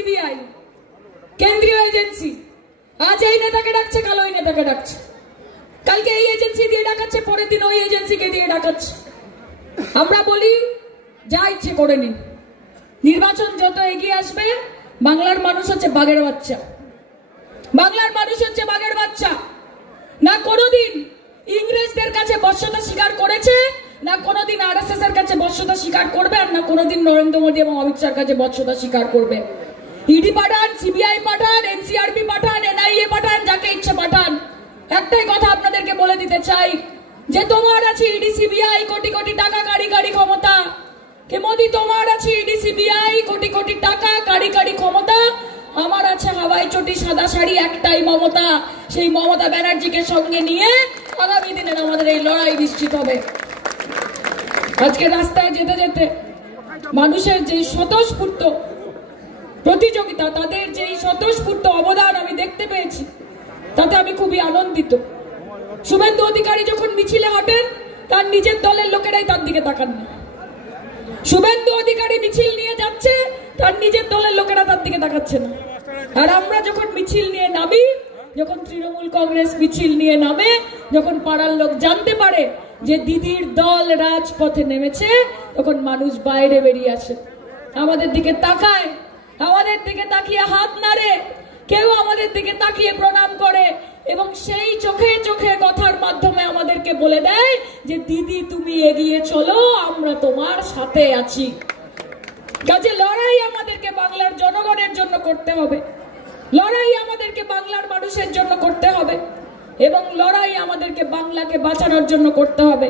CBI কেন্দ্রীয় agency, আজ এই নেতাকে ডাকছে, কাল ওই নেতাকে ডাকছে, কালকে এই এজেন্সি দিয়ে ডাকাচ্ছে, পরের দিন ওই এজেন্সিকে দিয়ে ডাকাচ্ছে। আমরা বলি যা ইচ্ছে করে নিন, নির্বাচন যত এগিয়ে আসবে বাংলার মানুষ হচ্ছে বাঘের বাচ্চা, বাংলার মানুষ হচ্ছে বাঘের বাচ্চা। না কোনোদিন ইংরেজদের কাছে বশ্যতা স্বীকার করেছে, না কোনোদিন আরএসএস এর কাছে বশ্যতা স্বীকার করবে, আর না কোনোদিন নরেন্দ্র মোদী এবং অমিত শাহর কাছে বশ্যতা স্বীকার করবে। ইডি পাঠান, সিবিআই পাঠান, এনসিআরবি পাঠান, এনআইএ পাঠান, যাকে ইচ্ছে পাঠান, একটাই কথা আপনাদেরকে বলে দিতে চাই যে তোমার আছে ইডি সিবিআই কোটি কোটি টাকা, গাড়ি গাড়ি ক্ষমতা। কে মোদী, তোমার আছে ইডি সিবিআই কোটি কোটি টাকা, গাড়ি গাড়ি ক্ষমতা, আমার আছে হাওয়াই চটি সাদা শাড়ি, একটাই মমতা। সেই মমতা ব্যানার্জিকে সঙ্গে নিয়ে আগামী দিনের আমাদের এই লড়াই নিশ্চিত হবে। আজকে রাস্তায় যেতে যেতে মানুষের যে স্বতঃস্ফূর্ত প্রতিযোগিতা, তাদের যে স্বতঃস্ফূর্ত অবদান আমি দেখতে পেয়েছি, তাতে আমি খুবই আনন্দিত। শুভেন্দু অধিকারী যখন মিছিলে হাঁটেন, তার নিজের দলের লোকেরাই তার দিকে তাকান না। শুভেন্দু অধিকারী মিছিল নিয়ে যাচ্ছে, তার নিজের দলের লোকেরা তার দিকে তাকাচ্ছে না। আর আমরা যখন মিছিল নিয়ে নামি, যখন তৃণমূল কংগ্রেস মিছিল নিয়ে নামে, যখন পাড়ার লোক জানতে পারে যে দিদির দল রাজপথে নেমেছে, তখন মানুষ বাইরে বেরিয়ে আসে, আমাদের দিকে তাকায়, আমাদের দিকে তাকিয়ে হাত নাড়ে, কেউ আমাদের দিকে তাকিয়ে প্রণাম করে, এবং সেই চোখে চোখে কথার মাধ্যমে আমাদেরকে বলে দেয় যে দিদি তুমি এগিয়ে চলো, আমরা তোমার সাথে আছি। কাজে লড়াই আমাদেরকে বাংলার জনগণের জন্য করতে হবে, লড়াই আমাদেরকে বাংলার মানুষের জন্য করতে হবে, এবং লড়াই আমাদেরকে বাংলাকে বাঁচানোর জন্য করতে হবে।